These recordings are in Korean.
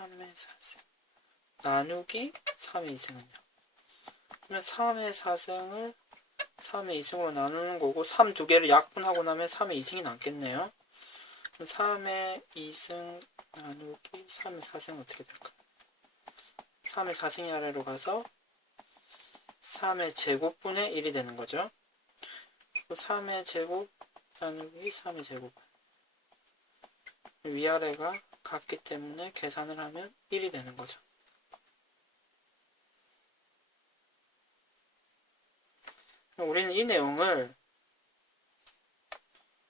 3의 4승 나누기 3의 2승은요. 그러면 3의 4승을 3의 2승으로 나누는 거고 3 두 개를 약분하고 나면 3의 2승이 남겠네요. 그럼 3의 2승 나누기 3의 4승 어떻게 될까? 3의 4승이 아래로 가서 3의 제곱분의 1이 되는 거죠. 3의 제곱 나누기 3의 제곱 위아래가 같기 때문에 계산을 하면 1이 되는 거죠. 우리는 이 내용을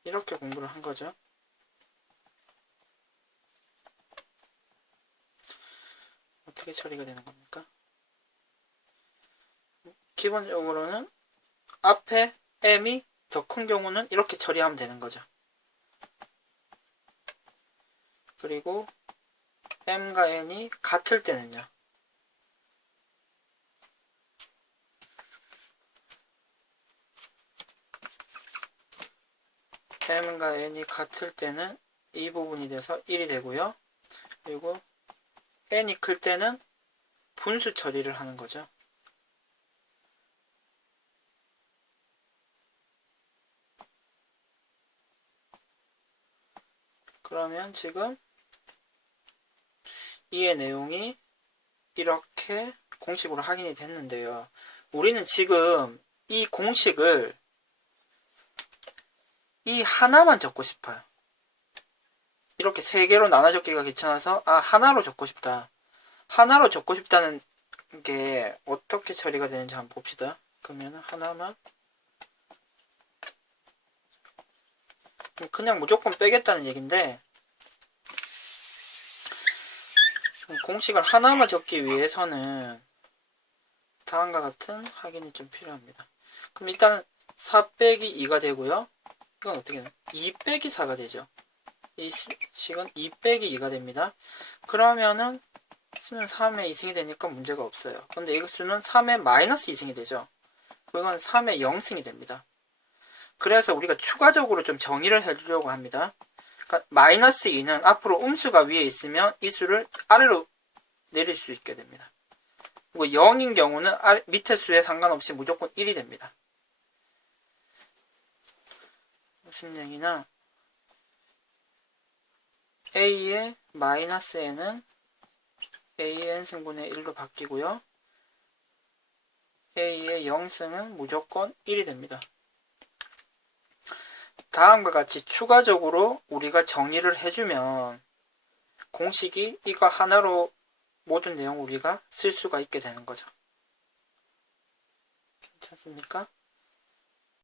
이렇게 공부를 한 거죠. 어떻게 처리가 되는 겁니까? 기본적으로는 앞에 m이 더 큰 경우는 이렇게 처리하면 되는 거죠. 그리고 m과 n이 같을 때는요. m과 n이 같을 때는 이 부분이 돼서 1이 되고요. 그리고 n이 클 때는 분수 처리를 하는 거죠. 그러면 지금 이의 내용이 이렇게 공식으로 확인이 됐는데요. 우리는 지금 이 공식을 이 하나만 적고 싶어요. 이렇게 세 개로 나눠 적기가 귀찮아서 아 하나로 적고 싶다. 하나로 적고 싶다는 게 어떻게 처리가 되는지 한번 봅시다. 그러면 하나만 그냥 무조건 빼겠다는 얘기인데 공식을 하나만 적기 위해서는 다음과 같은 확인이 좀 필요합니다. 그럼 일단 4 빼기 2가 되고요. 이건 어떻게 되나? 2 빼기 4가 되죠. 이 식은 2 빼기 2가 됩니다. 그러면은 수는 3의 2승이 되니까 문제가 없어요. 근데 이 수는 3의 마이너스 2승이 되죠. 그건 3의 0승이 됩니다. 그래서 우리가 추가적으로 좀 정의를 해주려고 합니다. 그러니까 마이너스 2는 앞으로 음수가 위에 있으면 이 수를 아래로 내릴 수 있게 됩니다. 그리고 0인 경우는 아래, 밑에 수에 상관없이 무조건 1이 됩니다. 무슨 얘기냐 a의 마이너스 n은 a의 n승분의 1로 바뀌고요. a의 0승은 무조건 1이 됩니다. 다음과 같이 추가적으로 우리가 정리를 해주면 공식이 이거 하나로 모든 내용 우리가 쓸 수가 있게 되는 거죠. 괜찮습니까?